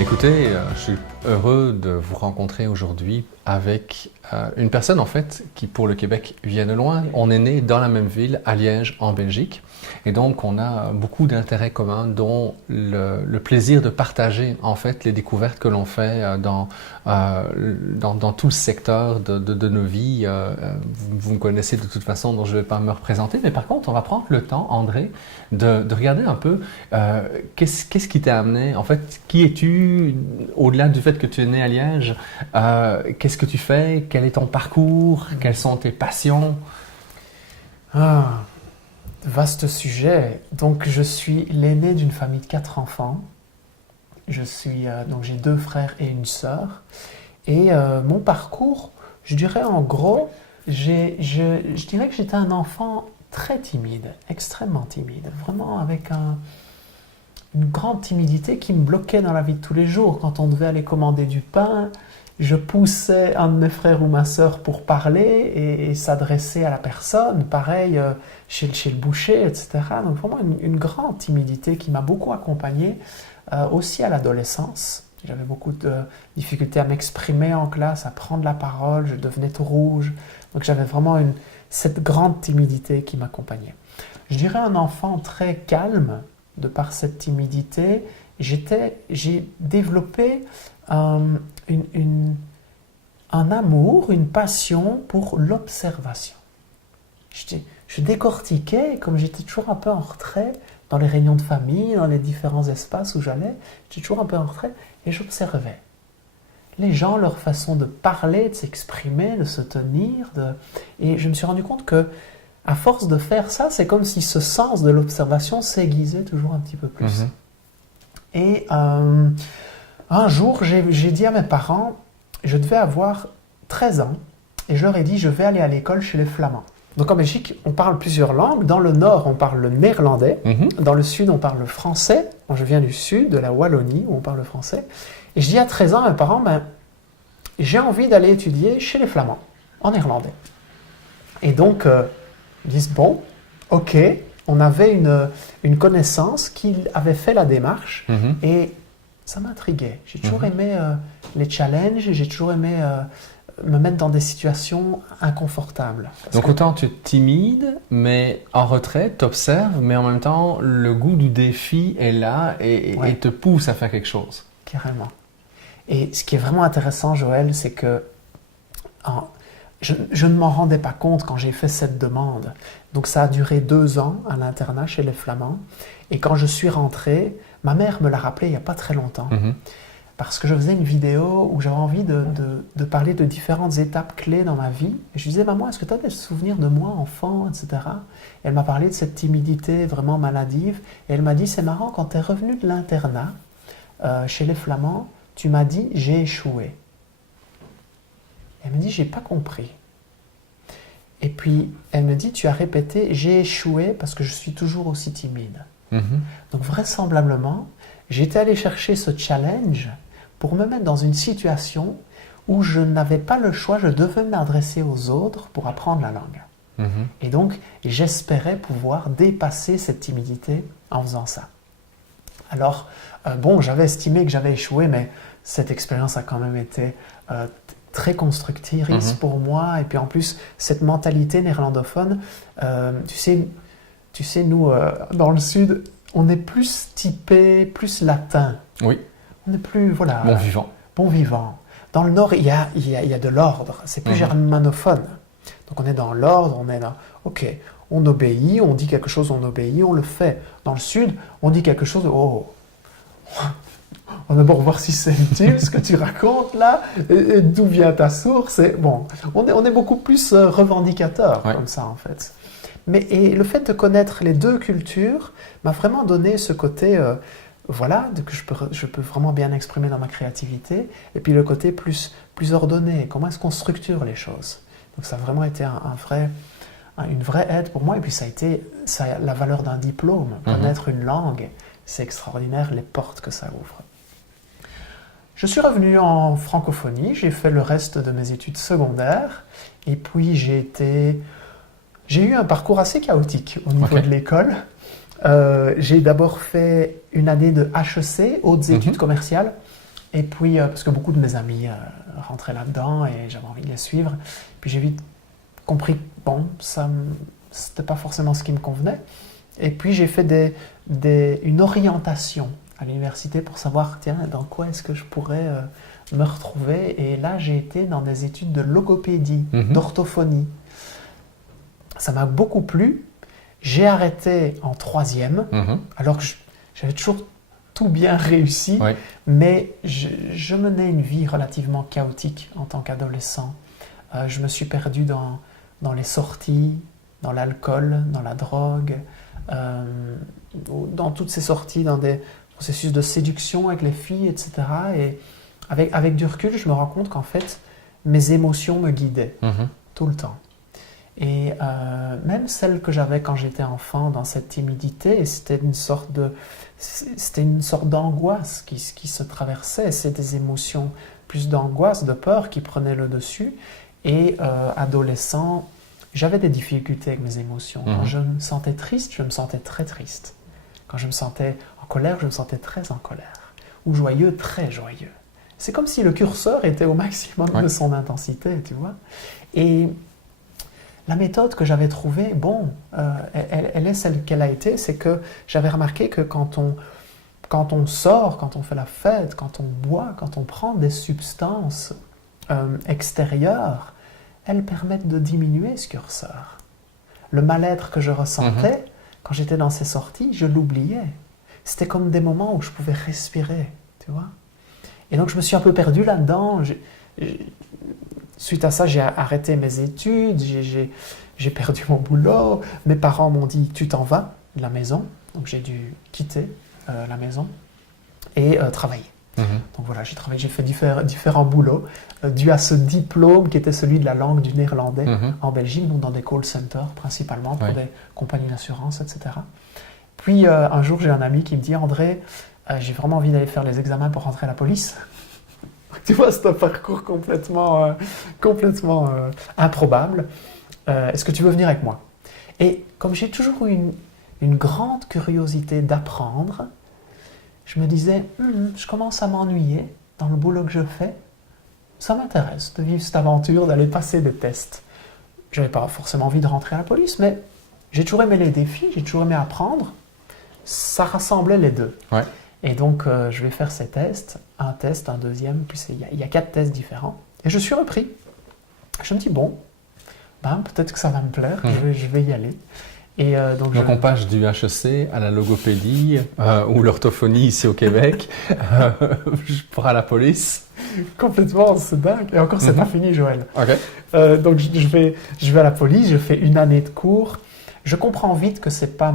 Écoutez, je suis heureux de vous rencontrer aujourd'hui avec une personne en fait qui pour le Québec vient de loin. On est né dans la même ville, à Liège, en Belgique. Et donc on a beaucoup d'intérêts communs, dont le plaisir de partager en fait les découvertes que l'on fait dans tout le secteur de nos vies. Vous me connaissez de toute façon, donc je ne vais pas me représenter. Mais par contre, on va prendre le temps, André, de regarder un peu qu'est-ce qui t'a amené. En fait, qui es-tu au-delà du fait que tu es né à Liège? Qu'est-ce que tu fais? Quel est ton parcours? Quelles sont tes passions? Vaste sujet. Donc, je suis l'aîné d'une famille de 4 enfants. Donc j'ai 2 frères et une sœur. Et mon parcours, je dirais en gros, je dirais que j'étais un enfant très timide, extrêmement timide, vraiment avec une grande timidité qui me bloquait dans la vie de tous les jours. Quand on devait aller commander du pain, je poussais un de mes frères ou ma sœur pour parler et s'adresser à la personne. Pareil chez le boucher, etc. Donc vraiment une grande timidité qui m'a beaucoup accompagné aussi à l'adolescence. J'avais beaucoup de difficultés à m'exprimer en classe, à prendre la parole, je devenais tout rouge. Donc j'avais vraiment cette grande timidité qui m'accompagnait. Je dirais un enfant très calme, de par cette timidité. J'ai développé un amour, une passion pour l'observation. Je décortiquais, comme j'étais toujours un peu en retrait, dans les réunions de famille, dans les différents espaces où j'allais, j'étais toujours un peu en retrait, et j'observais les gens, leur façon de parler, de s'exprimer, de se tenir, et je me suis rendu compte que à force de faire ça, c'est comme si ce sens de l'observation s'aiguisait toujours un petit peu plus. Et un jour, j'ai dit à mes parents, je devais avoir 13 ans, et je leur ai dit, je vais aller à l'école chez les Flamands. Donc en Belgique, on parle plusieurs langues. Dans le nord, on parle le néerlandais. Dans le sud, on parle le français. Moi, je viens du sud, de la Wallonie, où on parle le français. Et je dis à 13 ans à mes parents, j'ai envie d'aller étudier chez les Flamands, en néerlandais. Et donc, ils disent, bon, ok, on avait une connaissance qui avait fait la démarche et ça m'intriguait. J'ai toujours aimé les challenges, j'ai toujours aimé me mettre dans des situations inconfortables. Donc autant tu es timide, mais en retrait, tu observes, mais en même temps, le goût du défi est là et te pousse à faire quelque chose. Carrément. Et ce qui est vraiment intéressant, Joël, c'est que je ne m'en rendais pas compte quand j'ai fait cette demande. Donc ça a duré 2 ans à l'internat chez les Flamands. Et quand je suis rentré, ma mère me l'a rappelé il n'y a pas très longtemps. Parce que je faisais une vidéo où j'avais envie de parler de différentes étapes clés dans ma vie. Et je lui disais, maman, est-ce que tu as des souvenirs de moi, enfant, etc. Et elle m'a parlé de cette timidité vraiment maladive. Et elle m'a dit, c'est marrant, quand tu es revenu de l'internat chez les Flamands, tu m'as dit, j'ai échoué. Elle me dit, j'ai pas compris. Et puis, elle me dit, tu as répété, j'ai échoué parce que je suis toujours aussi timide. Donc, vraisemblablement, j'étais allé chercher ce challenge pour me mettre dans une situation où je n'avais pas le choix, je devais m'adresser aux autres pour apprendre la langue. Et donc, j'espérais pouvoir dépasser cette timidité en faisant ça. Alors, j'avais estimé que j'avais échoué, mais cette expérience a quand même été très constructrice pour moi. Et puis en plus, cette mentalité néerlandophone, tu sais, nous, dans le Sud, on est plus typé, plus latin. Oui. On est plus, voilà... Bon vivant. Bon vivant. Dans le Nord, il y a de l'ordre. C'est plus germanophone. Donc on est dans l'ordre, on est dans... Ok, on obéit, on dit quelque chose, on obéit, on le fait. Dans le Sud, on dit quelque chose, on va d'abord voir si c'est utile ce que tu racontes là, et d'où vient ta source. Et bon, on est beaucoup plus revendicateur comme ça en fait. Et le fait de connaître les 2 cultures m'a vraiment donné ce côté, que je peux vraiment bien exprimer dans ma créativité, et puis le côté plus ordonné, comment est-ce qu'on structure les choses. Donc ça a vraiment été une vraie aide pour moi, et puis ça a la valeur d'un diplôme. Connaître une langue, c'est extraordinaire, les portes que ça ouvre. Je suis revenu en francophonie, j'ai fait le reste de mes études secondaires, et puis j'ai eu un parcours assez chaotique au niveau de l'école. J'ai d'abord fait une année de HEC, hautes études commerciales, Et puis, parce que beaucoup de mes amis rentraient là-dedans et j'avais envie de les suivre. Puis j'ai vite compris que bon, c'était pas forcément ce qui me convenait. Et puis j'ai fait une orientation à l'université pour savoir, tiens, dans quoi est-ce que je pourrais me retrouver. Et là, j'ai été dans des études de logopédie, d'orthophonie. Ça m'a beaucoup plu. J'ai arrêté en 3e, alors que j'avais toujours tout bien réussi, mais je menais une vie relativement chaotique en tant qu'adolescent. Je me suis perdu dans les sorties, dans l'alcool, dans la drogue, dans toutes ces sorties, dans des processus de séduction avec les filles, etc. Et avec du recul, je me rends compte qu'en fait, mes émotions me guidaient tout le temps. Et même celles que j'avais quand j'étais enfant, dans cette timidité, c'était une sorte d'angoisse qui se traversait. C'est des émotions plus d'angoisse, de peur qui prenaient le dessus. Et adolescent, j'avais des difficultés avec mes émotions. Quand je me sentais triste, je me sentais très triste. Quand je me sentais en colère, je me sentais très en colère. Ou joyeux, très joyeux. C'est comme si le curseur était au maximum de son intensité, tu vois. Et la méthode que j'avais trouvée, elle est celle qu'elle a été, c'est que j'avais remarqué que quand on sort, quand on fait la fête, quand on boit, quand on prend des substances extérieures, elles permettent de diminuer ce curseur. Le mal-être que je ressentais, quand j'étais dans ces sorties, je l'oubliais. C'était comme des moments où je pouvais respirer, tu vois. Et donc je me suis un peu perdu là-dedans. Suite à ça, j'ai arrêté mes études, j'ai perdu mon boulot. Mes parents m'ont dit « tu t'en vas de la maison ». Donc j'ai dû quitter la maison et travailler. Donc voilà, j'ai fait différents boulots dû à ce diplôme qui était celui de la langue du néerlandais en Belgique, donc dans des call centers principalement pour des compagnies d'assurance, etc. Puis un jour, j'ai un ami qui me dit « André, j'ai vraiment envie d'aller faire les examens pour rentrer à la police ». Tu vois, c'est un parcours complètement improbable. Est-ce que tu veux venir avec moi? Et comme j'ai toujours eu une grande curiosité d'apprendre, je me disais, je commence à m'ennuyer dans le boulot que je fais. Ça m'intéresse de vivre cette aventure, d'aller passer des tests. Je n'avais pas forcément envie de rentrer à la police, mais j'ai toujours aimé les défis, j'ai toujours aimé apprendre. Ça rassemblait les deux. Ouais. Et donc, je vais faire ces tests, un test, un deuxième, puis il y a 4 tests différents. Et je suis repris. Je me dis, peut-être que ça va me plaire, je vais y aller. Et donc on passe du HEC à la logopédie ou l'orthophonie ici au Québec pour à la police. Complètement, c'est dingue. Et encore, c'est pas fini, Joël. Okay. Donc, je vais à la police, je fais une année de cours. Je comprends vite que c'est pas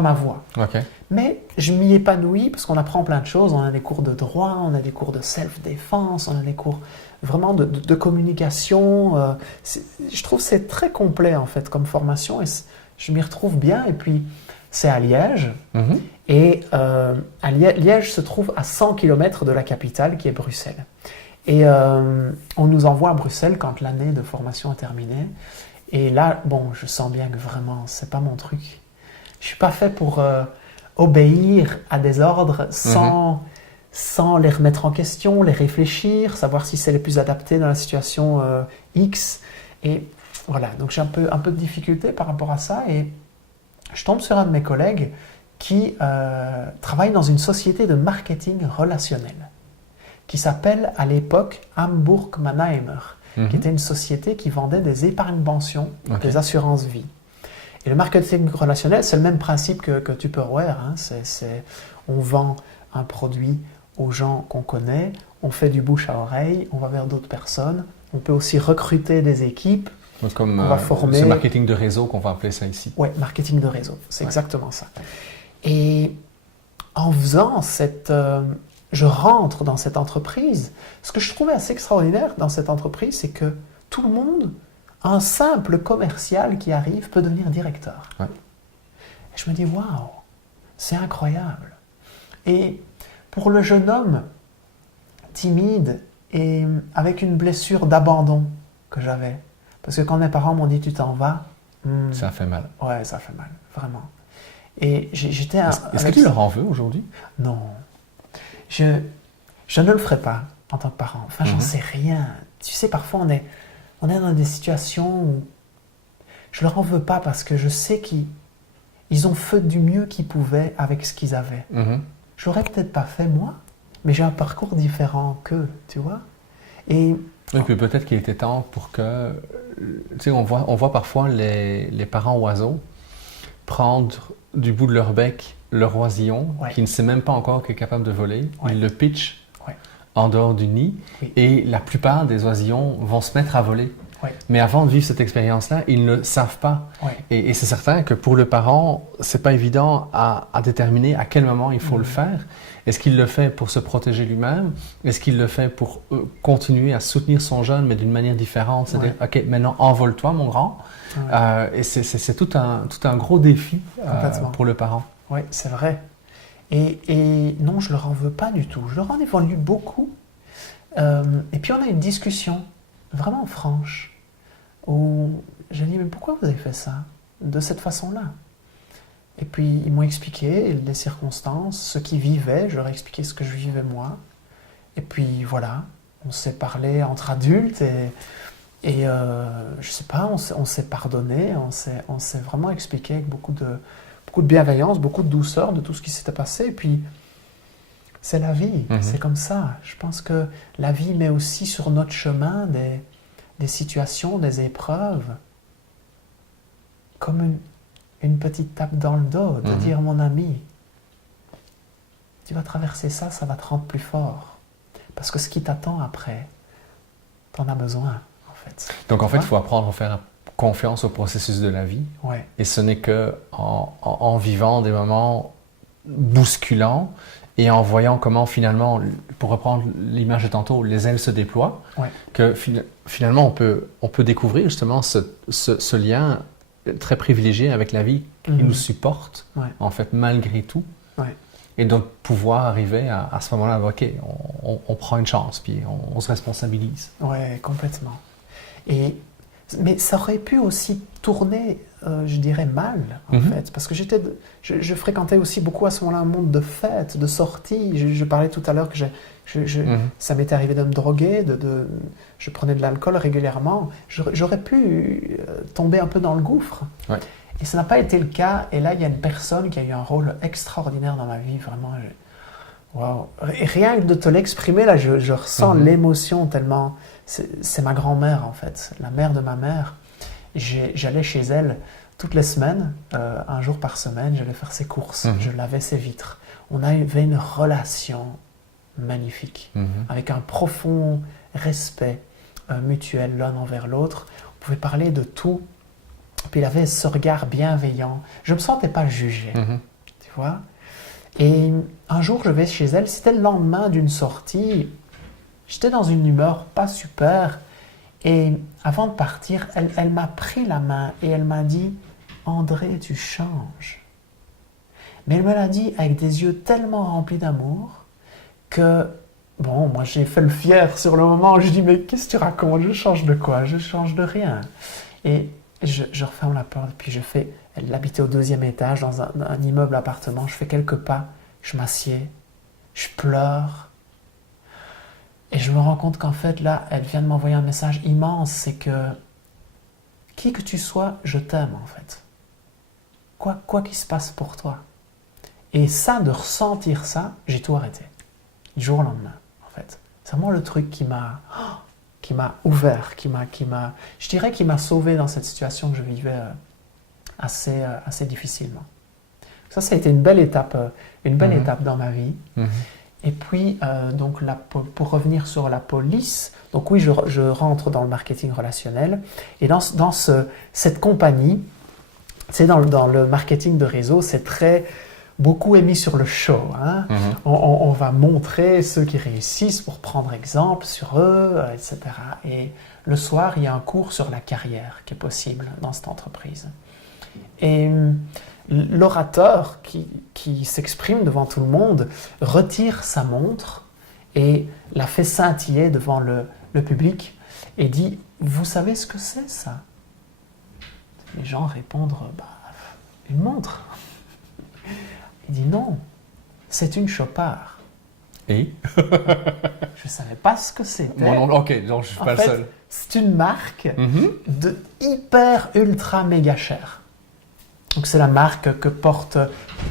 ma voie. Okay. Mais je m'y épanouis parce qu'on apprend plein de choses. On a des cours de droit, on a des cours de self-défense, on a des cours vraiment de communication. Je trouve que c'est très complet en fait comme formation et je m'y retrouve bien. Et puis c'est à Liège. Et Liège se trouve à 100 km de la capitale qui est Bruxelles. Et on nous envoie à Bruxelles quand l'année de formation est terminée. Et là, je sens bien que vraiment, c'est pas mon truc. Je suis pas fait pour obéir à des ordres sans les remettre en question, les réfléchir, savoir si c'est les plus adaptés dans la situation X. Et voilà, donc j'ai un peu de difficulté par rapport à ça. Et je tombe sur un de mes collègues qui travaille dans une société de marketing relationnel qui s'appelle à l'époque Hamburg Mannheimer, qui était une société qui vendait des épargnes-pensions, des assurances-vie. Et le marketing relationnel, c'est le même principe que Tupperware. On vend un produit aux gens qu'on connaît, on fait du bouche à oreille, on va vers d'autres personnes. On peut aussi recruter des équipes. Donc comme on va former. Ce marketing de réseau qu'on va appeler ça ici. Oui, marketing de réseau, c'est exactement ça. Et en faisant je rentre dans cette entreprise. Ce que je trouvais assez extraordinaire dans cette entreprise, c'est que tout le monde, un simple commercial qui arrive peut devenir directeur. Ouais. Et je me dis, waouh, c'est incroyable. Et pour le jeune homme timide et avec une blessure d'abandon que j'avais, parce que quand mes parents m'ont dit tu t'en vas, ça a fait mal. Ouais, ça fait mal, vraiment. Et j'étais. Est-ce que tu leur en veux aujourd'hui? Non. je ne le ferai pas en tant que parent. Enfin, j'en sais rien. Tu sais, parfois, on est dans des situations où je leur en veux pas parce que je sais qu'ils ont fait du mieux qu'ils pouvaient avec ce qu'ils avaient. Je l'aurais peut-être pas fait moi, mais j'ai un parcours différent qu'eux, tu vois. Et puis peut-être qu'il était temps pour que... Tu sais, on voit parfois les parents oiseaux prendre du bout de leur bec leur oisillon, qui ne sait même pas encore qu'il est capable de voler. Ils le pitchent en dehors du nid, et la plupart des oisillons vont se mettre à voler. Mais avant de vivre cette expérience-là, ils ne savent pas. Et c'est certain que pour le parent, c'est pas évident à déterminer à quel moment il faut le faire. Est-ce qu'il le fait pour se protéger lui-même? Est-ce qu'il le fait pour continuer à soutenir son jeune, mais d'une manière différente? C'est-à-dire, OK, maintenant, envole-toi, mon grand. Et c'est tout un gros défi pour le parent. Oui, c'est vrai. Et non, je ne leur en veux pas du tout. Je leur en ai vendu beaucoup. Et puis, on a une discussion vraiment franche où j'ai dit, mais pourquoi vous avez fait ça de cette façon-là? Et puis, ils m'ont expliqué les circonstances, ce qu'ils vivaient. Je leur ai expliqué ce que je vivais moi. Et puis, voilà, on s'est parlé entre adultes et je sais pas, on s'est pardonné, on s'est vraiment expliqué avec beaucoup de bienveillance, beaucoup de douceur de tout ce qui s'était passé. Et puis, c'est la vie, c'est comme ça. Je pense que la vie met aussi sur notre chemin des situations, des épreuves, comme une petite tape dans le dos, de dire, mon ami, tu vas traverser ça, ça va te rendre plus fort. Parce que ce qui t'attend après, t'en as besoin, en fait. Donc, en fait, il faut apprendre à faire confiance au processus de la vie. Et ce n'est qu'en vivant des moments bousculants et en voyant comment finalement, pour reprendre l'image de tantôt, les ailes se déploient, que finalement on peut découvrir justement ce lien très privilégié avec la vie qui nous supporte, en fait, malgré tout. Et donc pouvoir arriver à ce moment-là, OK, on prend une chance, puis on se responsabilise. Oui, complètement. Mais ça aurait pu aussi tourner, je dirais, mal, en fait. Parce que je fréquentais aussi beaucoup à ce moment-là un monde de fêtes, de sorties. Je parlais tout à l'heure que ça m'était arrivé de me droguer, je prenais de l'alcool régulièrement. J'aurais pu tomber un peu dans le gouffre. Et ça n'a pas été le cas. Et là, il y a une personne qui a eu un rôle extraordinaire dans ma vie, vraiment. Wow. Et rien que de te l'exprimer, là, je ressens l'émotion tellement... C'est ma grand-mère, en fait, la mère de ma mère. J'allais chez elle toutes les semaines, un jour par semaine, j'allais faire ses courses, je lavais ses vitres. On avait une relation magnifique, avec un profond respect mutuel l'un envers l'autre. On pouvait parler de tout. Puis il avait ce regard bienveillant. Je ne me sentais pas jugé, tu vois. Et un jour, je vais chez elle, c'était le lendemain d'une sortie. J'étais dans une humeur pas super. Et avant de partir, elle m'a pris la main et elle m'a dit « André, tu changes ». Mais elle me l'a dit avec des yeux tellement remplis d'amour que, bon, moi j'ai fait le fier sur le moment. Je dis « Mais qu'est-ce que tu racontes? Je change de quoi? Je change de rien ». Et je referme la porte, puis je fais... Elle habitait au 2e étage dans un immeuble appartement. Je fais quelques pas, je m'assieds, je pleure. Et je me rends compte qu'en fait, là, elle vient de m'envoyer un message immense. C'est que, qui que tu sois, je t'aime, en fait. Quoi qu'il se passe pour toi. Et ça, de ressentir ça, j'ai tout arrêté. Du jour au lendemain, en fait. C'est vraiment le truc qui m'a ouvert, je dirais qui m'a sauvé dans cette situation que je vivais assez difficilement. Ça a été une belle étape dans ma vie. Et puis, donc pour revenir sur la police, donc oui, je rentre dans le marketing relationnel. Et dans cette compagnie, c'est dans le marketing de réseau, c'est beaucoup est mis sur le show. Hein? On va montrer ceux qui réussissent pour prendre exemple sur eux, etc. Et le soir, il y a un cours sur la carrière qui est possible dans cette entreprise. Et l'orateur qui s'exprime devant tout le monde retire sa montre et la fait scintiller devant le public et dit « Vous savez ce que c'est ça ?» Les gens répondent « Une montre ?» Il dit « Non, c'est une chopard. » Et Je ne savais pas ce que c'était. ok, donc je ne suis pas le seul. C'est une marque de hyper, ultra, méga cher. Donc c'est la marque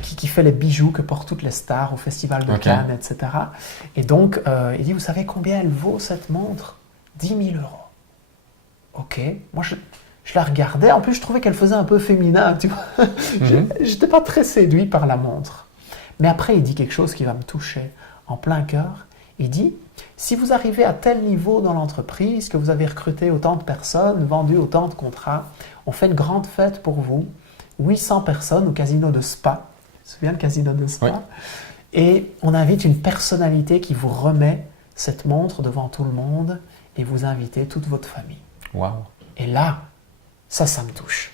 qui fait les bijoux que portent toutes les stars au Festival de Cannes, etc. Et donc, il dit, vous savez combien elle vaut cette montre? 10 000 €. Ok, moi je la regardais, en plus je trouvais qu'elle faisait un peu féminin, tu vois. Je n'étais pas très séduit par la montre. Mais après, il dit quelque chose qui va me toucher en plein cœur. Il dit, si vous arrivez à tel niveau dans l'entreprise, que vous avez recruté autant de personnes, vendu autant de contrats, on fait une grande fête pour vous, 800 personnes au casino de Spa. Tu te souviens le casino de Spa? Oui. Et on invite une personnalité qui vous remet cette montre devant tout le monde et vous invitez toute votre famille. Wow. Et là, ça me touche.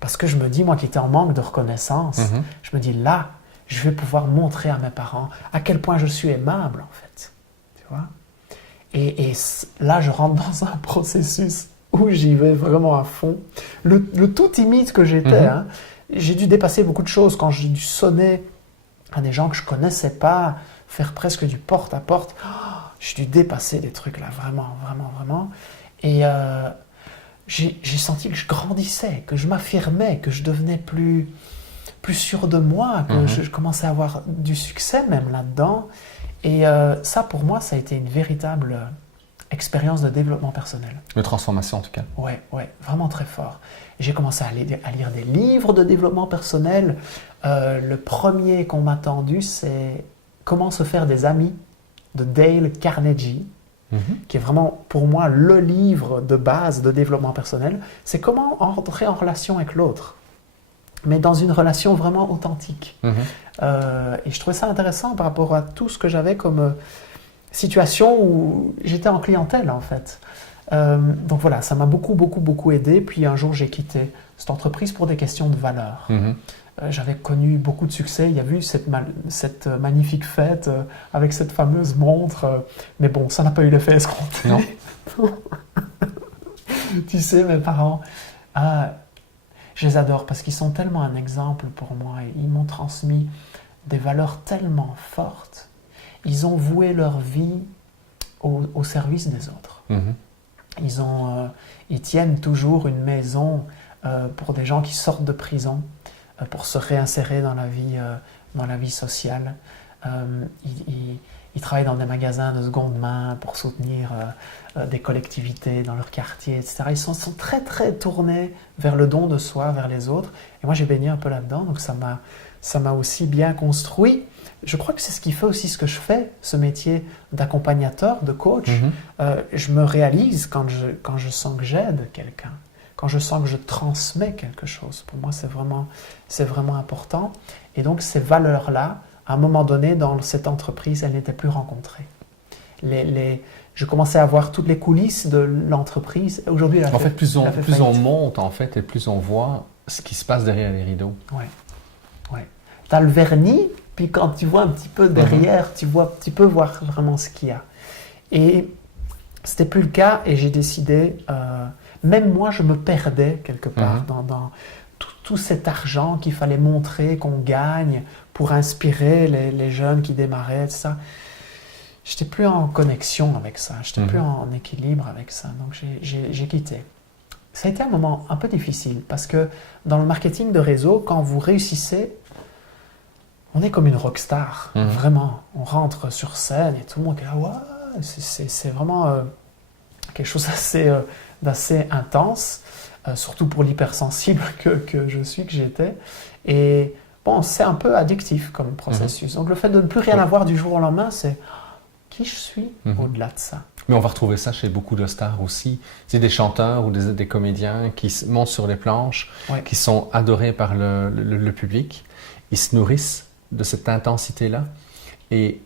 Parce que je me dis, moi qui étais en manque de reconnaissance, je me dis là, je vais pouvoir montrer à mes parents à quel point je suis aimable en fait. Tu vois? Et là, je rentre dans un processus où j'y vais vraiment à fond. Le tout timide que j'étais, j'ai dû dépasser beaucoup de choses quand j'ai dû sonner à des gens que je ne connaissais pas, faire presque du porte-à-porte. J'ai dû dépasser des trucs là, vraiment, vraiment, vraiment. Et j'ai senti que je grandissais, que je m'affirmais, que je devenais plus sûr de moi, que je commençais à avoir du succès même là-dedans. Et ça, pour moi, ça a été une véritable expérience de développement personnel. De transformation, en tout cas. Ouais, vraiment très fort. J'ai commencé à lire des livres de développement personnel. Le premier qu'on m'a tendu, c'est Comment se faire des amis de Dale Carnegie, qui est vraiment pour moi le livre de base de développement personnel. C'est comment entrer en relation avec l'autre, mais dans une relation vraiment authentique. Et je trouvais ça intéressant par rapport à tout ce que j'avais comme situation où j'étais en clientèle en fait. Donc voilà, ça m'a beaucoup aidé. Puis un jour, j'ai quitté cette entreprise pour des questions de valeur. J'avais connu beaucoup de succès. Il y a eu cette magnifique fête avec cette fameuse montre. Mais bon, ça n'a pas eu l'effet escompté. Non. Tu sais, mes parents, je les adore parce qu'ils sont tellement un exemple pour moi. Ils m'ont transmis des valeurs tellement fortes. Ils ont voué leur vie au service des autres. Ils tiennent toujours une maison pour des gens qui sortent de prison, pour se réinsérer dans la vie sociale. Ils travaillent dans des magasins de seconde main pour soutenir des collectivités dans leur quartier, etc. Ils sont très très tournés vers le don de soi, vers les autres. Et moi j'ai baigné un peu là-dedans, donc ça m'a aussi bien construit. Je crois que c'est ce qui fait aussi ce que je fais, ce métier d'accompagnateur, de coach. Je me réalise quand je sens que j'aide quelqu'un, quand je sens que je transmets quelque chose. Pour moi, c'est vraiment important. Et donc, ces valeurs-là, à un moment donné, dans cette entreprise, elles n'étaient plus rencontrées. Je commençais à voir toutes les coulisses de l'entreprise. Aujourd'hui, en fait, plus on monte, en fait, et plus on voit ce qui se passe derrière les rideaux. Ouais. Tu as le vernis, puis quand tu vois un petit peu derrière, tu peux voir vraiment ce qu'il y a. Et c'était plus le cas, et j'ai décidé, même moi, je me perdais quelque part dans tout cet argent qu'il fallait montrer, qu'on gagne pour inspirer les jeunes qui démarraient, etc. Je n'étais plus en connexion avec ça, je n'étais plus en équilibre avec ça, donc j'ai quitté. Ça a été un moment un peu difficile, parce que dans le marketing de réseau, quand vous réussissez, on est comme une rockstar, vraiment. On rentre sur scène et tout le monde est là, ouais, c'est vraiment quelque chose d'assez intense, surtout pour l'hypersensible que je suis, que j'étais. Et bon, c'est un peu addictif comme processus. Donc le fait de ne plus rien avoir du jour au lendemain, c'est qui je suis au-delà de ça. Mais on va retrouver ça chez beaucoup de stars aussi. C'est des chanteurs ou des comédiens qui montent sur les planches, qui sont adorés par le public. Ils se nourrissent de cette intensité-là. Et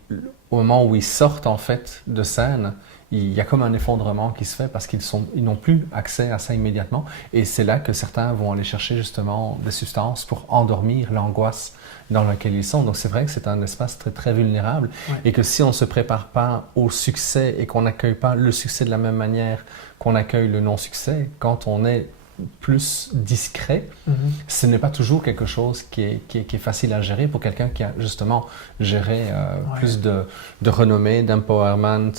au moment où ils sortent en fait de scène, il y a comme un effondrement qui se fait parce qu'ils n'ont plus accès à ça immédiatement. Et c'est là que certains vont aller chercher justement des substances pour endormir l'angoisse dans laquelle ils sont. Donc c'est vrai que c'est un espace très, très vulnérable et que si on ne se prépare pas au succès et qu'on n'accueille pas le succès de la même manière qu'on accueille le non-succès, quand on est plus discret, ce n'est pas toujours quelque chose qui est facile à gérer pour quelqu'un qui a justement géré plus de renommée, d'empowerment,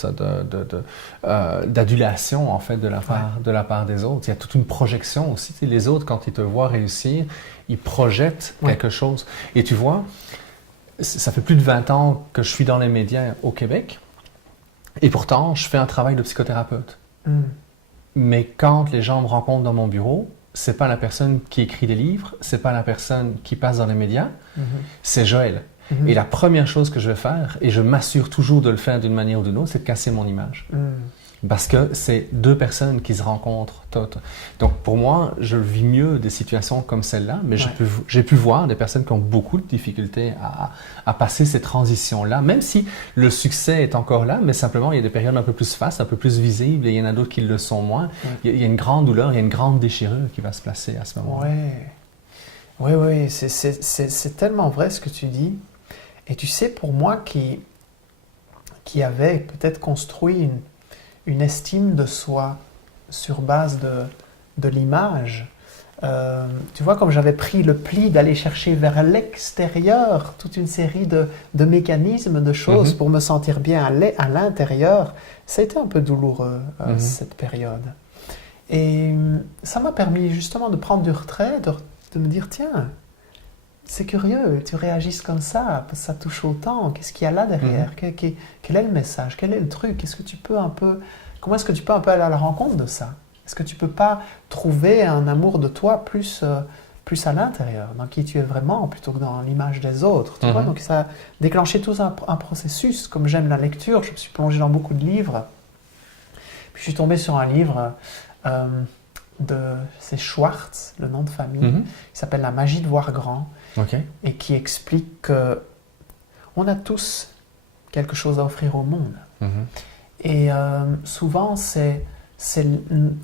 d'adulation en fait de la part des autres. Il y a toute une projection aussi. Les autres, quand ils te voient réussir, ils projettent quelque chose. Et tu vois, ça fait plus de 20 ans que je suis dans les médias au Québec et pourtant, je fais un travail de psychothérapeute. Mais quand les gens me rencontrent dans mon bureau, c'est pas la personne qui écrit des livres, c'est pas la personne qui passe dans les médias, c'est Joël. Et la première chose que je vais faire, et je m'assure toujours de le faire d'une manière ou d'une autre, c'est de casser mon image. Parce que c'est deux personnes qui se rencontrent toutes. Donc pour moi, je vis mieux des situations comme celle-là, mais j'ai pu voir des personnes qui ont beaucoup de difficultés à passer ces transitions-là, même si le succès est encore là, mais simplement il y a des périodes un peu plus fastes, un peu plus visibles, et il y en a d'autres qui le sont moins. Il y a une grande douleur, il y a une grande déchirure qui va se placer à ce moment-là. Oui, c'est tellement vrai ce que tu dis. Et tu sais, pour moi qui avait peut-être construit une estime de soi sur base de l'image. Tu vois, comme j'avais pris le pli d'aller chercher vers l'extérieur toute une série de mécanismes, de choses pour me sentir bien à l'intérieur, ça a été un peu douloureux, cette période. Et ça m'a permis justement de prendre du retrait, de me dire, tiens, c'est curieux, tu réagisses comme ça touche autant, qu'est-ce qu'il y a là derrière? Quel est le message? Quel est le truc? Comment est-ce que tu peux un peu aller à la rencontre de ça? Est-ce que tu peux pas trouver un amour de toi plus à l'intérieur, dans qui tu es vraiment, plutôt que dans l'image des autres, tu vois? Donc ça a déclenché tout un processus. Comme j'aime la lecture, je me suis plongé dans beaucoup de livres. Puis je suis tombé sur un livre c'est Schwartz, le nom de famille, qui s'appelle La magie de voir grand. Et qui explique qu'on a tous quelque chose à offrir au monde. Et souvent,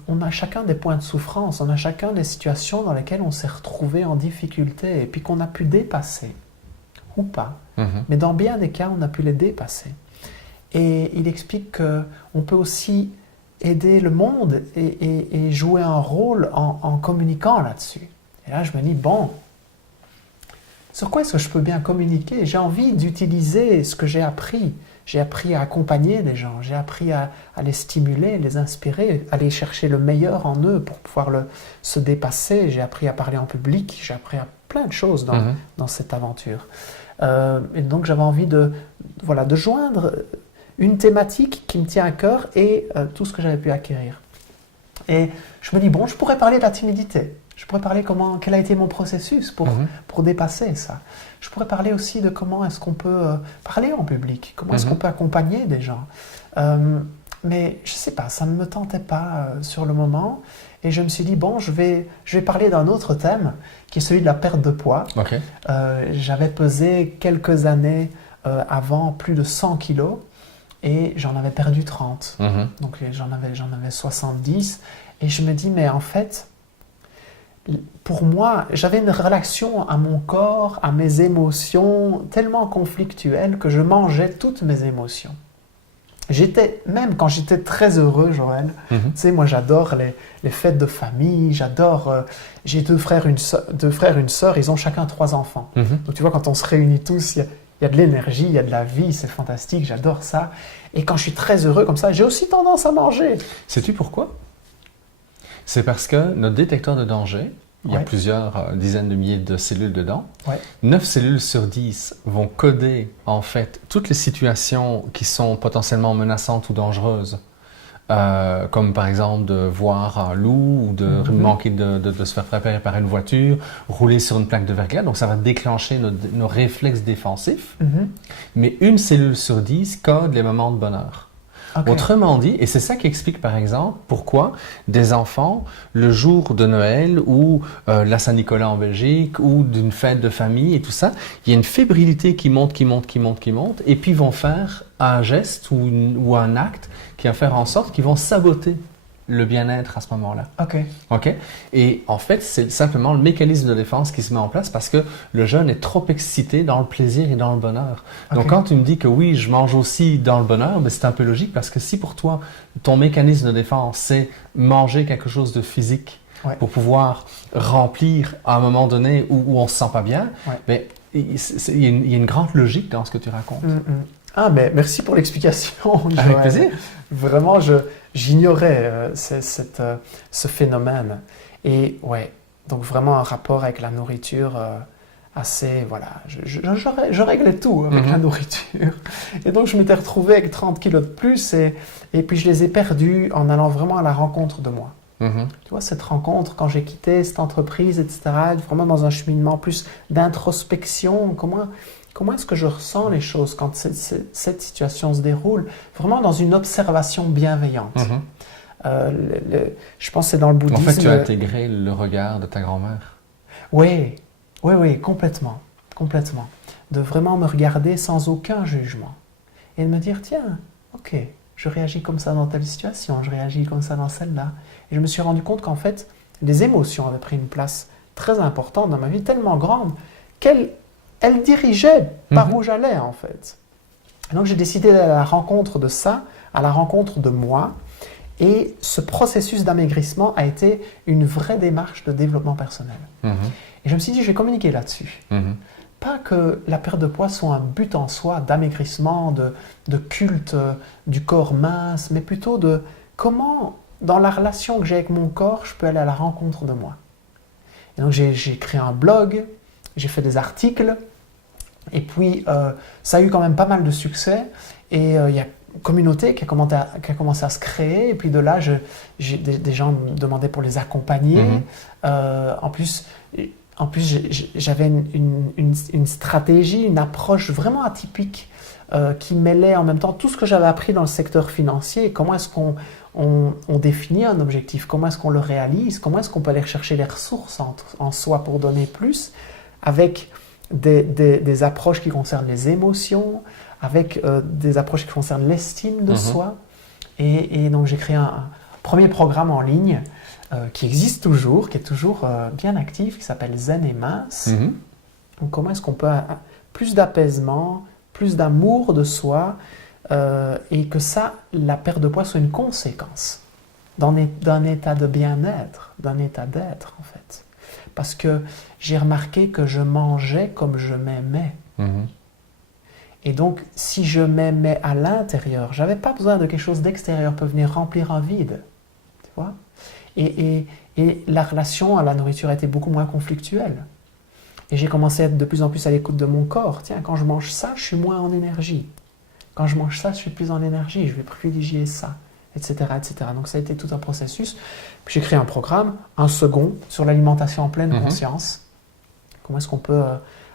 on a chacun des points de souffrance, on a chacun des situations dans lesquelles on s'est retrouvé en difficulté et puis qu'on a pu dépasser, ou pas. Mais dans bien des cas, on a pu les dépasser. Et il explique qu'on peut aussi aider le monde et jouer un rôle en communiquant là-dessus. Et là, je me dis, bon, sur quoi est-ce que je peux bien communiquer? J'ai envie d'utiliser ce que j'ai appris. J'ai appris à accompagner des gens, j'ai appris à les stimuler, les inspirer, aller chercher le meilleur en eux pour pouvoir se dépasser. J'ai appris à parler en public, j'ai appris à plein de choses dans cette aventure. Et donc j'avais envie de joindre une thématique qui me tient à cœur et tout ce que j'avais pu acquérir. Et je me dis, bon, je pourrais parler de la timidité. Je pourrais parler quel a été mon processus pour dépasser ça. Je pourrais parler aussi de comment est-ce qu'on peut parler en public, comment est-ce qu'on peut accompagner des gens. Mais je ne sais pas, ça ne me tentait pas sur le moment. Et je me suis dit, bon, je vais parler d'un autre thème, qui est celui de la perte de poids. J'avais pesé quelques années avant plus de 100 kilos et j'en avais perdu 30. Donc j'en avais 70. Et je me dis, mais en fait, pour moi, j'avais une relation à mon corps, à mes émotions tellement conflictuelle que je mangeais toutes mes émotions. Même quand j'étais très heureux, Joël, tu sais, moi j'adore les fêtes de famille, j'ai deux frères, une sœur, ils ont chacun 3 enfants. Donc tu vois, quand on se réunit tous, il y a de l'énergie, il y a de la vie, c'est fantastique, j'adore ça. Et quand je suis très heureux comme ça, j'ai aussi tendance à manger. Sais-tu pourquoi? C'est parce que notre détecteur de danger, il y a plusieurs dizaines de milliers de cellules dedans. 9 cellules sur 10 vont coder en fait toutes les situations qui sont potentiellement menaçantes ou dangereuses. Comme par exemple de voir un loup ou de manquer de se faire frapper par une voiture, rouler sur une plaque de verglas. Donc ça va déclencher nos réflexes défensifs. Mais 1 cellule sur 10 code les moments de bonheur. Autrement dit, et c'est ça qui explique par exemple pourquoi des enfants, le jour de Noël ou la Saint-Nicolas en Belgique ou d'une fête de famille et tout ça, il y a une fébrilité qui monte et puis ils vont faire un geste ou un acte qui va faire en sorte qu'ils vont saboter le bien-être à ce moment-là. Et en fait, c'est simplement le mécanisme de défense qui se met en place parce que le jeune est trop excité dans le plaisir et dans le bonheur. Donc quand tu me dis que oui, je mange aussi dans le bonheur, ben, c'est un peu logique parce que si pour toi, ton mécanisme de défense, c'est manger quelque chose de physique pour pouvoir remplir à un moment donné où on ne se sent pas bien. Mais il y a une grande logique dans ce que tu racontes. Ah, mais merci pour l'explication. Avec plaisir. Vraiment, j'ignorais ce phénomène. Et ouais, donc vraiment un rapport avec la nourriture assez, voilà, je réglais tout avec la nourriture. Et donc je m'étais retrouvé avec 30 kilos de plus et puis je les ai perdus en allant vraiment à la rencontre de moi. Tu vois, cette rencontre, quand j'ai quitté cette entreprise, etc., vraiment dans un cheminement plus d'introspection, comment est-ce que je ressens les choses quand cette situation se déroule? Vraiment dans une observation bienveillante. Je pense que c'est dans le bouddhisme. En fait, tu as intégré le regard de ta grand-mère. Oui, complètement. De vraiment me regarder sans aucun jugement. Et de me dire, tiens, ok, je réagis comme ça dans telle situation, je réagis comme ça dans celle-là. Et je me suis rendu compte qu'en fait, les émotions avaient pris une place très importante dans ma vie, tellement grande, qu'elles dirigeaient par où j'allais, en fait. Et donc j'ai décidé d'aller à la rencontre de ça, à la rencontre de moi. Et ce processus d'amaigrissement a été une vraie démarche de développement personnel. Et je me suis dit, je vais communiquer là-dessus. Pas que la perte de poids soit un but en soi d'amaigrissement, de culte du corps mince, mais plutôt de comment, dans la relation que j'ai avec mon corps, je peux aller à la rencontre de moi. Et donc j'ai créé un blog, j'ai fait des articles, et puis ça a eu quand même pas mal de succès, et il y a une communauté qui a commencé à se créer, et puis de là, des gens me demandaient pour les accompagner. En plus, j'avais une stratégie, une approche vraiment atypique qui mêlait en même temps tout ce que j'avais appris dans le secteur financier. Comment est-ce qu'on définit un objectif? Comment est-ce qu'on le réalise? Comment est-ce qu'on peut aller chercher les ressources en soi pour donner plus? Avec des approches qui concernent les émotions, avec des approches qui concernent l'estime de soi. Et donc j'ai créé un premier programme en ligne qui existe toujours, qui est toujours bien actif, qui s'appelle Zen et Mince. Donc comment est-ce qu'on peut plus d'apaisement, plus d'amour de soi, et que ça, la perte de poids soit une conséquence d'un état de bien-être, d'un état d'être en fait. Parce que j'ai remarqué que je mangeais comme je m'aimais. Et donc, si je m'aimais à l'intérieur, j'avais pas besoin de quelque chose d'extérieur pour venir remplir un vide. Tu vois? Et la relation à la nourriture était beaucoup moins conflictuelle. Et j'ai commencé à être de plus en plus à l'écoute de mon corps. Tiens, quand je mange ça, je suis moins en énergie. Quand je mange ça, je suis plus en énergie. Je vais privilégier ça, etc., etc. Donc, ça a été tout un processus. Puis j'ai créé un programme, un second, sur l'alimentation en pleine conscience. Comment est-ce qu'on peut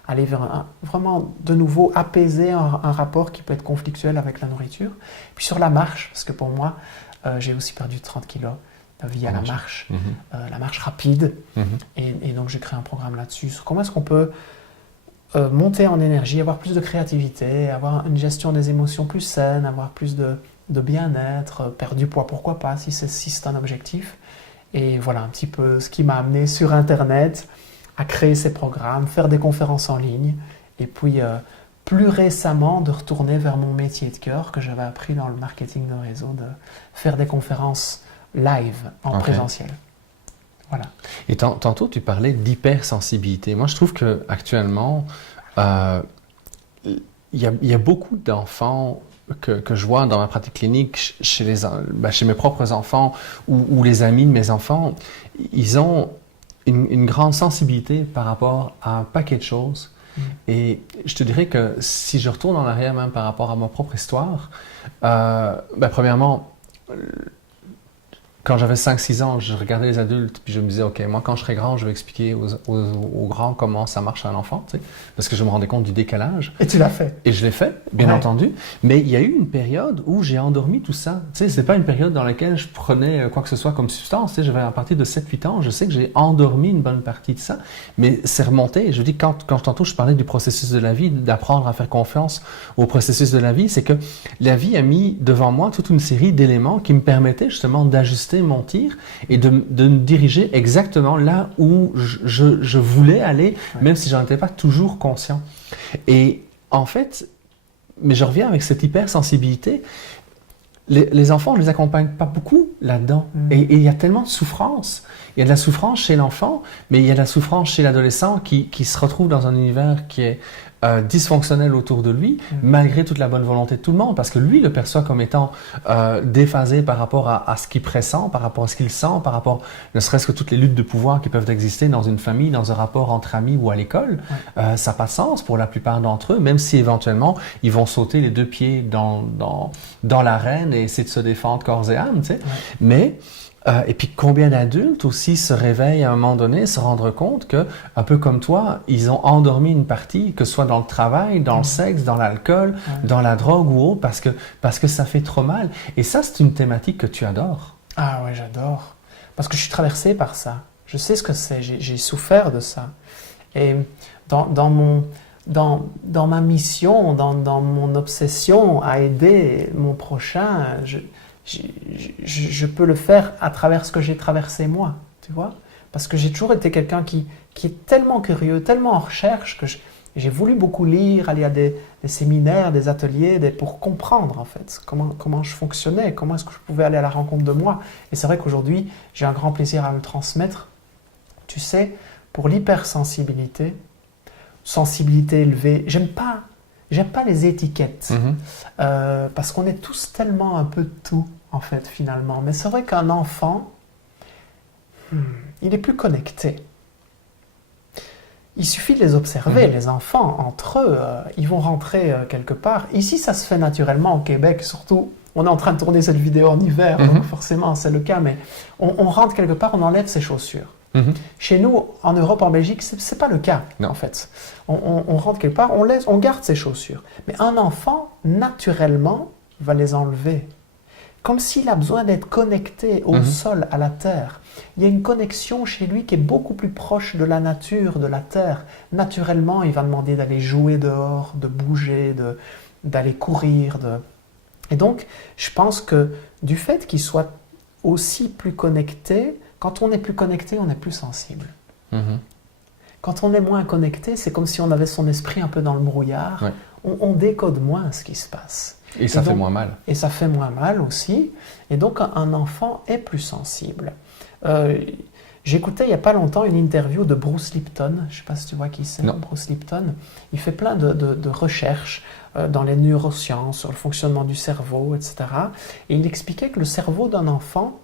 aller vers vraiment, de nouveau, apaiser un rapport qui peut être conflictuel avec la nourriture. Puis sur la marche, parce que pour moi, j'ai aussi perdu 30 kilos via la marche rapide. Et donc, j'ai créé un programme là-dessus. Sur comment est-ce qu'on peut monter en énergie, avoir plus de créativité, avoir une gestion des émotions plus saine, avoir plus de bien-être, perdre du poids, pourquoi pas, si c'est un objectif. Et voilà un petit peu ce qui m'a amené sur Internet à créer ces programmes, faire des conférences en ligne, et puis plus récemment de retourner vers mon métier de cœur que j'avais appris dans le marketing de réseau, de faire des conférences live en présentiel. Voilà. Et tantôt, tu parlais d'hypersensibilité. Moi, je trouve qu'actuellement, il y a beaucoup d'enfants que je vois dans ma pratique clinique, chez mes propres enfants ou les amis de mes enfants, ils ont une grande sensibilité par rapport à un paquet de choses. Et je te dirais que si je retourne en arrière même par rapport à ma propre histoire, premièrement, quand j'avais 5-6 ans, je regardais les adultes puis je me disais, OK, moi quand je serai grand, je vais expliquer aux grands comment ça marche à un enfant, tu sais, parce que je me rendais compte du décalage. Et tu l'as fait. Et je l'ai fait, bien entendu. Mais il y a eu une période où j'ai endormi tout ça. Tu sais, c'est pas une période dans laquelle je prenais quoi que ce soit comme substance. Tu sais, j'avais à partir de 7-8 ans, je sais que j'ai endormi une bonne partie de ça. Mais c'est remonté. Je dis, quand tantôt je parlais du processus de la vie, d'apprendre à faire confiance au processus de la vie, c'est que la vie a mis devant moi toute une série d'éléments qui me permettaient justement d'ajuster mon tir et de me diriger exactement là où je voulais aller, même si j'en étais pas toujours conscient. Et en fait, mais je reviens avec cette hypersensibilité, les enfants, on ne les accompagne pas beaucoup là-dedans. Et il y a tellement de souffrance. Il y a de la souffrance chez l'enfant, mais il y a de la souffrance chez l'adolescent qui se retrouve dans un univers qui est dysfonctionnel autour de lui, malgré toute la bonne volonté de tout le monde, parce que lui le perçoit comme étant déphasé par rapport à ce qu'il pressent, par rapport à ce qu'il sent, par rapport ne serait-ce que toutes les luttes de pouvoir qui peuvent exister dans une famille, dans un rapport entre amis ou à l'école. Ça n'a pas de sens pour la plupart d'entre eux, même si éventuellement ils vont sauter les 2 pieds dans l'arène et essayer de se défendre corps et âme, tu sais. Mais et puis combien d'adultes aussi se réveillent à un moment donné, se rendre compte que, un peu comme toi, ils ont endormi une partie, que ce soit dans le travail, dans le sexe, dans l'alcool, dans la drogue ou autre, parce que ça fait trop mal. Et ça, c'est une thématique que tu adores. Ah ouais, j'adore. Parce que je suis traversé par ça. Je sais ce que c'est, j'ai souffert de ça. Et dans ma mission, dans mon obsession à aider mon prochain, je peux le faire à travers ce que j'ai traversé moi, tu vois. Parce que j'ai toujours été quelqu'un qui est tellement curieux, tellement en recherche, que j'ai voulu beaucoup lire, aller à des séminaires, des ateliers, pour comprendre en fait comment je fonctionnais, comment est-ce que je pouvais aller à la rencontre de moi. Et c'est vrai qu'aujourd'hui, j'ai un grand plaisir à le transmettre. Tu sais, pour l'hypersensibilité, sensibilité élevée, j'aime pas les étiquettes, parce qu'on est tous tellement un peu de tout, en fait, finalement. Mais c'est vrai qu'un enfant, il est plus connecté. Il suffit de les observer, les enfants, entre eux, ils vont rentrer quelque part. Ici, ça se fait naturellement au Québec, surtout, on est en train de tourner cette vidéo en hiver, donc forcément, c'est le cas, mais on rentre quelque part, on enlève ses chaussures. Chez nous, en Europe, en Belgique, c'est pas le cas, en fait. On rentre quelque part, on garde ses chaussures. Mais un enfant, naturellement, va les enlever. Comme s'il a besoin d'être connecté au sol, à la terre. Il y a une connexion chez lui qui est beaucoup plus proche de la nature, de la terre. Naturellement, il va demander d'aller jouer dehors, de bouger, d'aller courir. Et donc, je pense que du fait qu'il soit aussi plus connecté, quand on est plus connecté, on est plus sensible. Quand on est moins connecté, c'est comme si on avait son esprit un peu dans le brouillard. On décode moins ce qui se passe. Et ça fait moins mal. Et ça fait moins mal aussi. Et donc, un enfant est plus sensible. J'écoutais il n'y a pas longtemps une interview de Bruce Lipton. Je ne sais pas si tu vois qui c'est, Bruce Lipton. Il fait plein de recherches dans les neurosciences, sur le fonctionnement du cerveau, etc. Et il expliquait que le cerveau d'un enfant,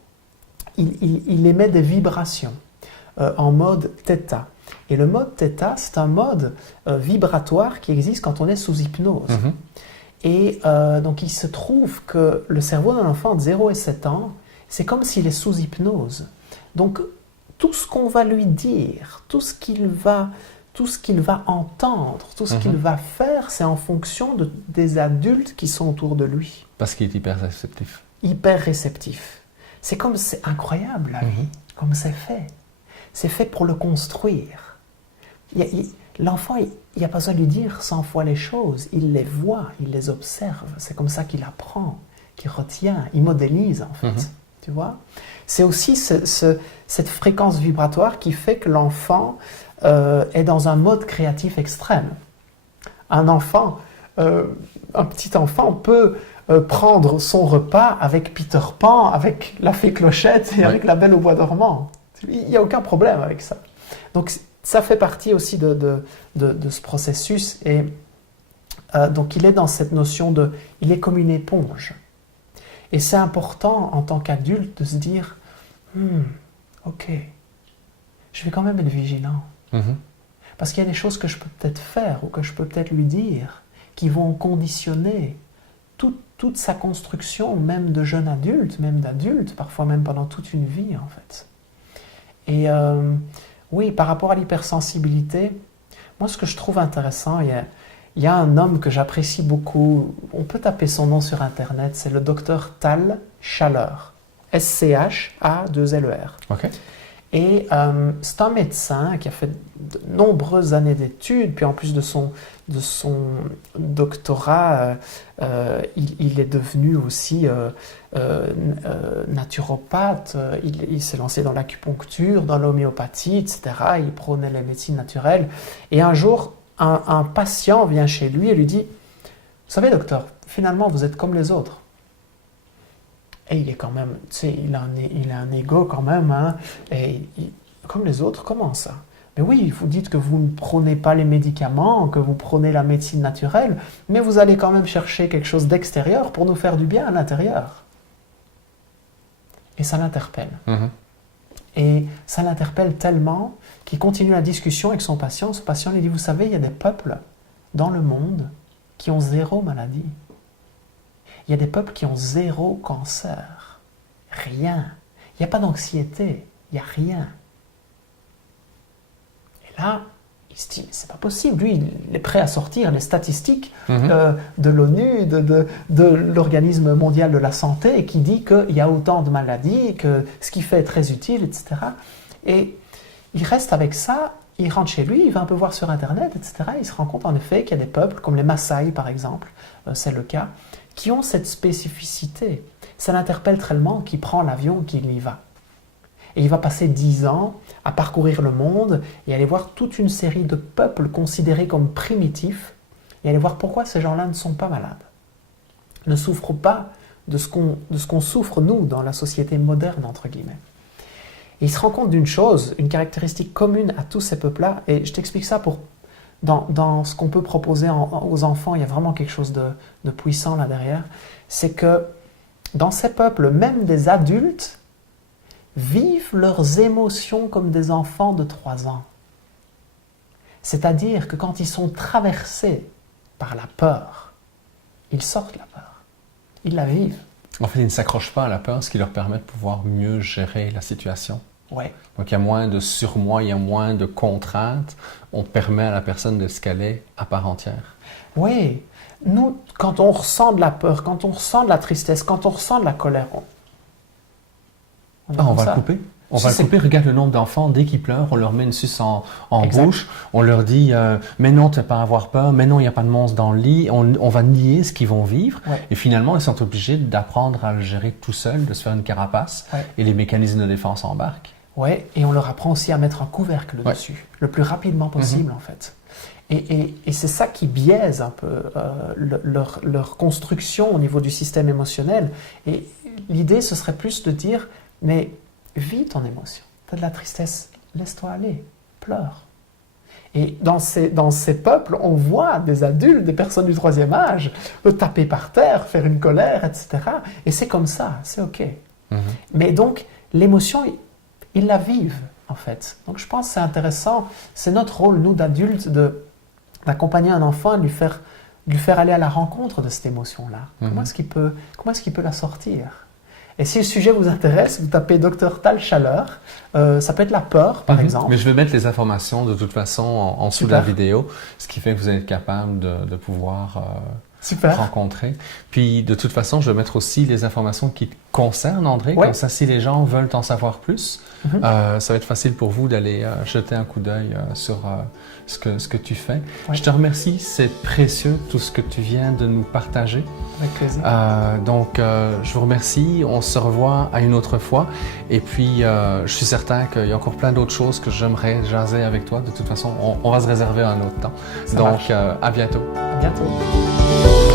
il émet des vibrations en mode θ. Et le mode θ, c'est un mode vibratoire qui existe quand on est sous hypnose. Et donc, il se trouve que le cerveau d'un enfant de 0 et 7 ans, c'est comme s'il est sous hypnose. Donc, tout ce qu'on va lui dire, tout ce qu'il va entendre, tout ce qu'il va faire, c'est en fonction des adultes qui sont autour de lui. Parce qu'il est hyper réceptif. Hyper réceptif. C'est incroyable, la vie, comme c'est fait. C'est fait pour le construire. L'enfant, il n'y a pas besoin de lui dire 100 fois les choses. Il les voit, il les observe. C'est comme ça qu'il apprend, qu'il retient, il modélise, en fait. Tu vois? C'est aussi cette fréquence vibratoire qui fait que l'enfant est dans un mode créatif extrême. Un petit enfant peut prendre son repas avec Peter Pan, avec la fée Clochette et avec la Belle au bois dormant. Il n'y a aucun problème avec ça. Donc, ça fait partie aussi de ce processus. Et donc, il est dans cette notion il est comme une éponge. Et c'est important, en tant qu'adulte, de se dire ok, je vais quand même être vigilant. Parce qu'il y a des choses que je peux peut-être faire ou que je peux peut-être lui dire qui vont conditionner toute sa construction, même de jeune adulte, même d'adulte, parfois même pendant toute une vie, en fait. Et oui, par rapport à l'hypersensibilité, moi, ce que je trouve intéressant, il y a un homme que j'apprécie beaucoup, on peut taper son nom sur Internet, c'est le docteur Tal Schaller, S-C-H-A-2-L-E-R. Okay. Et c'est un médecin qui a fait de nombreuses années d'études, puis en plus de son doctorat, il est devenu aussi naturopathe, il s'est lancé dans l'acupuncture, dans l'homéopathie, etc. Il prônait les médecines naturelles. Et un jour, un patient vient chez lui et lui dit « Vous savez, docteur, finalement, vous êtes comme les autres. Et il est quand même, tu sais, il a un ego quand même, hein, comme les autres, comment ça? Mais oui, vous dites que vous ne prenez pas les médicaments, que vous prenez la médecine naturelle, mais vous allez quand même chercher quelque chose d'extérieur pour nous faire du bien à l'intérieur. Et ça l'interpelle. Et ça l'interpelle tellement qu'il continue la discussion avec son patient. Son patient lui dit, vous savez, il y a des peuples dans le monde qui ont 0 maladie. Il y a des peuples qui ont 0 cancer. Rien. Il n'y a pas d'anxiété. Il n'y a rien. Et là, il se dit, mais c'est pas possible. Lui, il est prêt à sortir les statistiques de l'ONU, de l'Organisme mondial de la santé, qui dit qu'il y a autant de maladies, que ce qu'il fait est très utile, etc. Et il reste avec ça, il rentre chez lui, il va un peu voir sur Internet, etc. Il se rend compte en effet qu'il y a des peuples, comme les Maasai par exemple, c'est le cas, qui ont cette spécificité. Ça l'interpelle tellement qu'il prend l'avion, qu'il y va. Et il va passer 10 ans à parcourir le monde et aller voir toute une série de peuples considérés comme primitifs et aller voir pourquoi ces gens-là ne sont pas malades, ne souffrent pas de ce qu'on souffre nous dans la société moderne, entre guillemets. Et il se rend compte d'une chose, une caractéristique commune à tous ces peuples-là, et je t'explique ça dans ce qu'on peut proposer aux enfants, il y a vraiment quelque chose de puissant là derrière, c'est que dans ces peuples, même des adultes vivent leurs émotions comme des enfants de 3 ans. C'est-à-dire que quand ils sont traversés par la peur, ils sortent la peur, ils la vivent. En fait, ils ne s'accrochent pas à la peur, ce qui leur permet de pouvoir mieux gérer la situation. Ouais. Donc, il y a moins de surmoi, il y a moins de contraintes. On permet à la personne de se caler à part entière. Oui. Nous, quand on ressent de la peur, quand on ressent de la tristesse, quand on ressent de la colère, on va le couper. On va le couper. Regarde le nombre d'enfants, dès qu'ils pleurent, on leur met une suce en bouche. On leur dit mais non, tu n'as pas à avoir peur. Mais non, il n'y a pas de monstre dans le lit. On va nier ce qu'ils vont vivre. Ouais. Et finalement, ils sont obligés d'apprendre à le gérer tout seuls, de se faire une carapace. Ouais. Et les mécanismes de défense embarquent. Oui, et on leur apprend aussi à mettre un couvercle dessus, le plus rapidement possible en fait. Et c'est ça qui biaise un peu leur construction au niveau du système émotionnel. Et l'idée, ce serait plus de dire, mais vis ton émotion. Tu as de la tristesse, laisse-toi aller, pleure. Et dans ces peuples, on voit des adultes, des personnes du 3e âge, taper par terre, faire une colère, etc. Et c'est comme ça, c'est OK. Mais donc, l'émotion, ils la vivent, en fait. Donc je pense que c'est intéressant, c'est notre rôle, nous, d'adultes, d'accompagner un enfant, de lui faire aller à la rencontre de cette émotion-là. Comment est-ce qu'il peut la sortir? Et si le sujet vous intéresse, vous tapez Dr Tal Chaleur. Ça peut être la peur, par exemple. Mais je vais mettre les informations de toute façon en dessous de la vidéo, ce qui fait que vous allez être capable de pouvoir rencontrer. Puis de toute façon, je vais mettre aussi les informations qui te concernent, André. Comme ça, si les gens veulent en savoir plus, ça va être facile pour vous d'aller jeter un coup d'œil sur ce que tu fais. Je te remercie, c'est précieux tout ce que tu viens de nous partager. Avec plaisir. Donc, je vous remercie. On se revoit à une autre fois. Et puis, je suis certain qu'il y a encore plein d'autres choses que j'aimerais jaser avec toi. De toute façon, on va se réserver un autre temps. Donc, à bientôt. À bientôt.